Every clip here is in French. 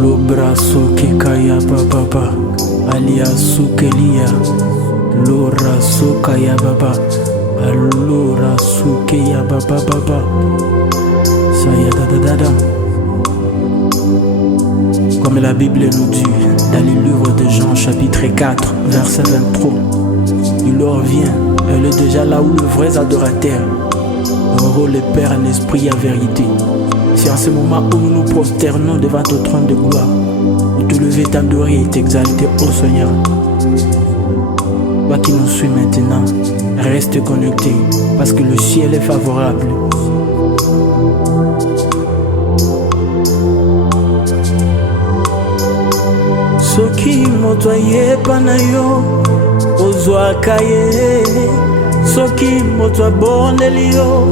Lobraso kekaya baba alias sukelia lora sokaya baba alora sukeya baba baba saya dada. Comme la Bible nous dit dans le livre de Jean chapitre 4 verset 23, il leur vient, elle est déjà là où les vrais adorateurs auront le Père en esprit et en vérité. C'est en ce moment où nous nous prosternons devant ton trône de gloire, où te lever, t'adorer et t'exalter, ô Seigneur. Toi qui nous suis maintenant, reste connecté, parce que le ciel est favorable. Soki moto ayepa na yo ozwaka ye, soki moto abondeli yo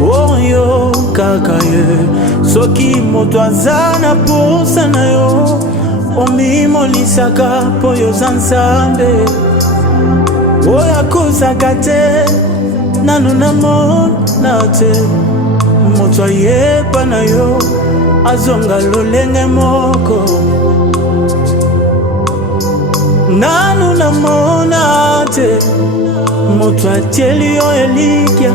oyo kaka ye, soki moto aza na posa na yo omimolisaka po yo za Nzambe oyo akozaka te nanu namona te. Moto ayepa na yo azonga lolenge moko nanu namona te. Moto atieli yo elikya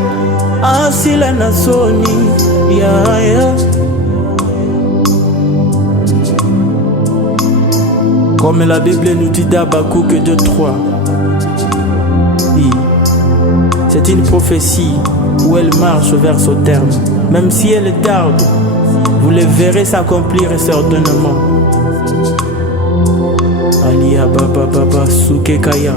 asila na soni ya. Comme la Bible nous dit d'Habakkuk 2:3, c'est une prophétie où elle marche vers son terme. Même si elle tarde, vous le verrez s'accomplir certainement. Alia baba baba sukekaya.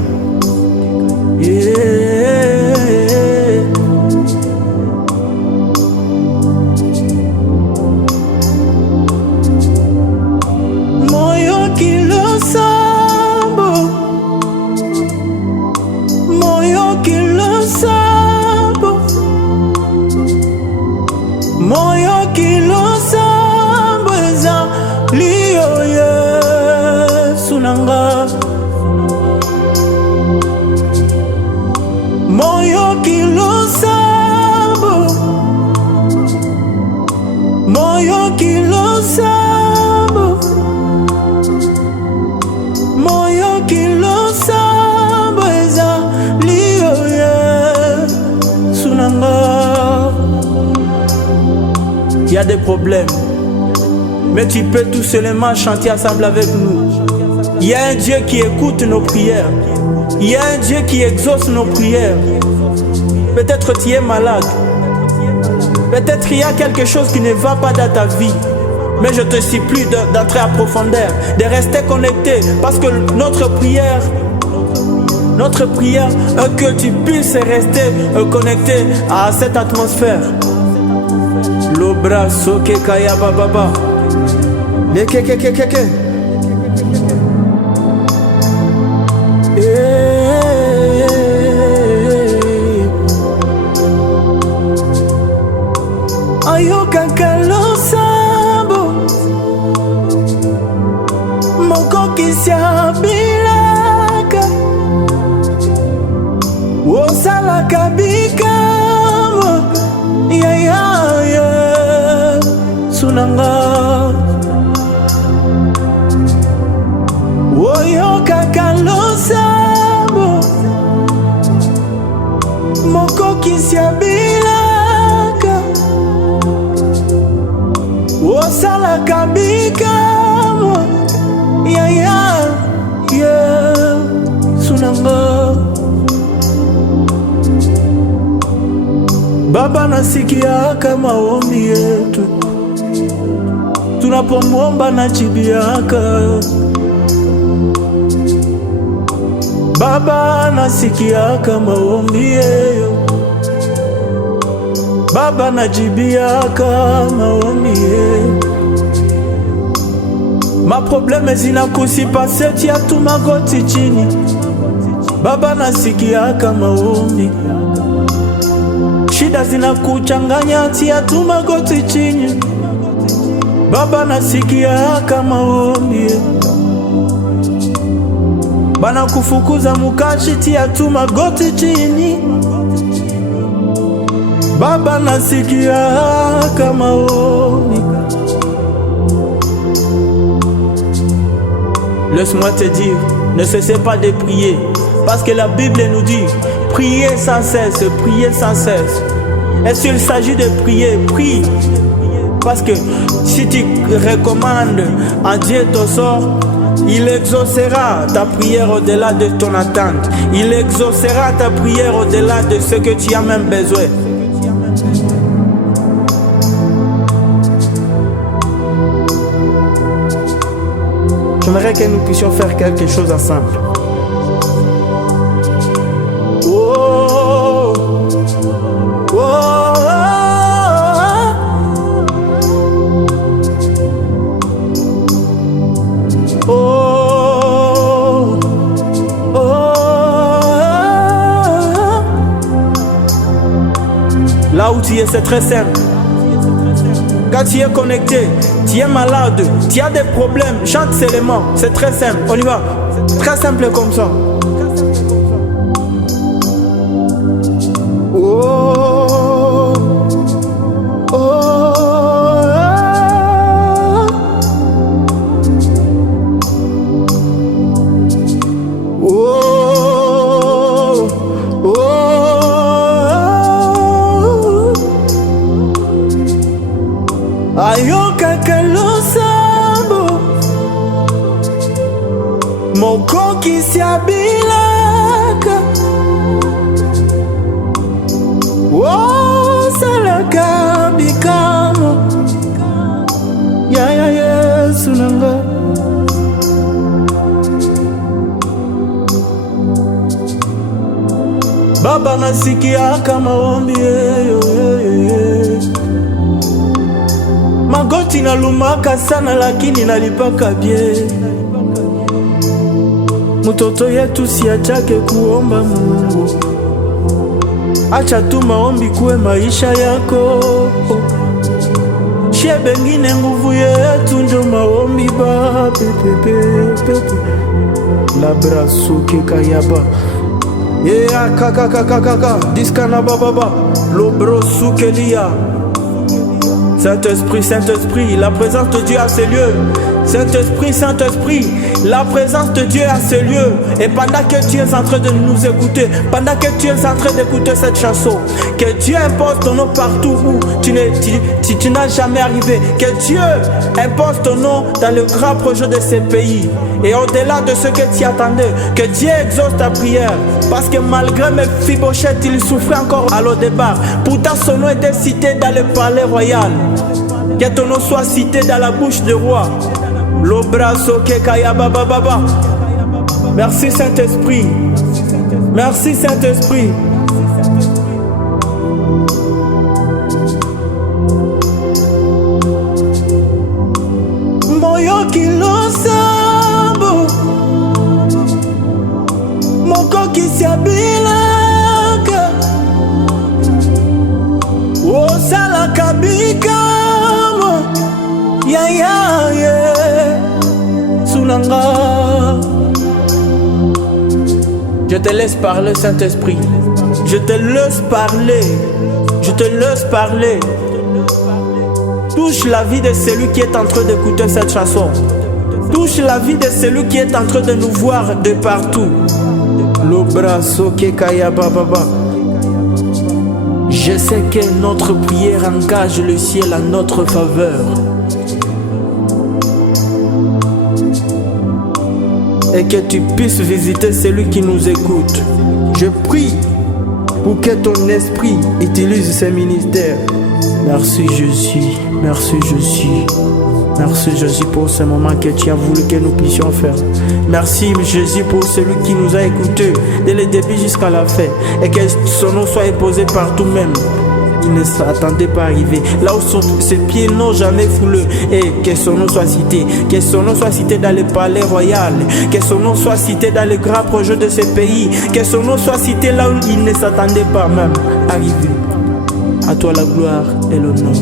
Moyo kilo sambo, moyo kilo sambo, moyo kilo sambo eza liyo Yesu nanga. Moyo kilo sambo, moyo kilo sambo, moyo kilo sambo eza liyo Yesu nanga. Il y a des problèmes, mais tu peux tout seulement chanter ensemble avec nous. Il y a un Dieu qui écoute nos prières. Il y a un Dieu qui exauce nos prières. Peut-être tu es malade. Peut-être il y a quelque chose qui ne va pas dans ta vie. Mais je te supplie d'entrer à profondeur, de rester connecté. Parce que notre prière est que tu puisses rester connecté à cette atmosphère. L'obra soke kaya baba. Keke. Ayoka kalo sambo moko kisya bilaka osala kabikamo ya sunanga oyoka kalo sambo moko kisya bilaka osala kabikamo ya sunanga. Baba nasikiaka maombi yetu tunapomwomba na chibiaka. Baba nasikiaka maombi yetu, Baba najibiaka maombi yetu. Maprobleme zinakusipase tia tu magoti chini. Baba nasikiaka maombi. Shida zinakuchanganya tia tu magoti chini. Baba nasikiaka maombi. Bana kufukuza mukashi tia tu magoti chini. Baba nasikia kama oni. Laisse-moi te dire, ne cessez pas de prier, parce que la Bible nous dit, priez sans cesse, priez sans cesse. Et s'il s'agit de prier, prie. Parce que si tu recommandes à Dieu ton sort, il exaucera ta prière au-delà de ton attente. Il exaucera ta prière au-delà de ce que tu as même besoin. J'aimerais que nous puissions faire quelque chose ensemble. Oh, oh, oh, oh, oh. Là où tu es, c'est très simple. Quand tu es connecté, tu es malade, tu as des problèmes, chante seulement. C'est très simple, on y va. Très simple comme ça. Oh, oh, oh, oh, oh. Ayoka kalosambo mokoki siabilaka osalaka bikamo ya Yesu nanga. Baba nasikia kama ombi magoti nalumaka sana lakini nalipaka bie. Mtoto yetu siachake kuomba Mungu, acha tu maombi kuwe maisha yako. Shie bengine nguvu yetu ndio maombi ba pepe la brasuke kayaba kaka diskana baba lo brosuke lia. Saint-Esprit, Saint-Esprit, la présence de Dieu à ces lieux. Saint-Esprit, Saint-Esprit, la présence de Dieu à ces lieux. Et pendant que tu es en train de nous écouter, pendant que tu es en train d'écouter cette chanson, que Dieu impose ton nom partout où tu n'as jamais arrivé. Que Dieu impose ton nom dans le grand projet de ces pays. Et au-delà de ce que tu attendais, que Dieu exauce ta prière. Parce que malgré mes Mephibosheth, il souffrait encore à l'au-départ. Pourtant son nom était cité dans le palais royal. Que ton nom soit cité dans la bouche du roi. L'obraso kekaya baba baba. Merci Saint-Esprit. Merci Saint-Esprit. Moyoki losambo mokoki siabilaka osalaka bikamo ya sunanga. Je te laisse parler Saint-Esprit. Je te laisse parler. Je te laisse parler. Touche la vie de celui qui est en train d'écouter cette chanson. Touche la vie de celui qui est en train de nous voir de partout. L'obraso kekaya baba. Je sais que notre prière engage le ciel à notre faveur. Et que tu puisses visiter celui qui nous écoute. Je prie pour que ton esprit utilise ces ministères. Merci Jésus, merci Jésus. Merci Jésus pour ce moment que tu as voulu que nous puissions faire. Merci Jésus pour celui qui nous a écoutés dès le début jusqu'à la fin. Et que son nom soit imposé partout même. Il ne s'attendait pas à arriver. Là où ses pieds n'ont jamais foulé. Et que son nom soit cité. Que son nom soit cité dans le palais royal. Que son nom soit cité dans les grands projets de ce pays. Que son nom soit cité là où il ne s'attendait pas même à arriver. À toi la gloire et l'honneur.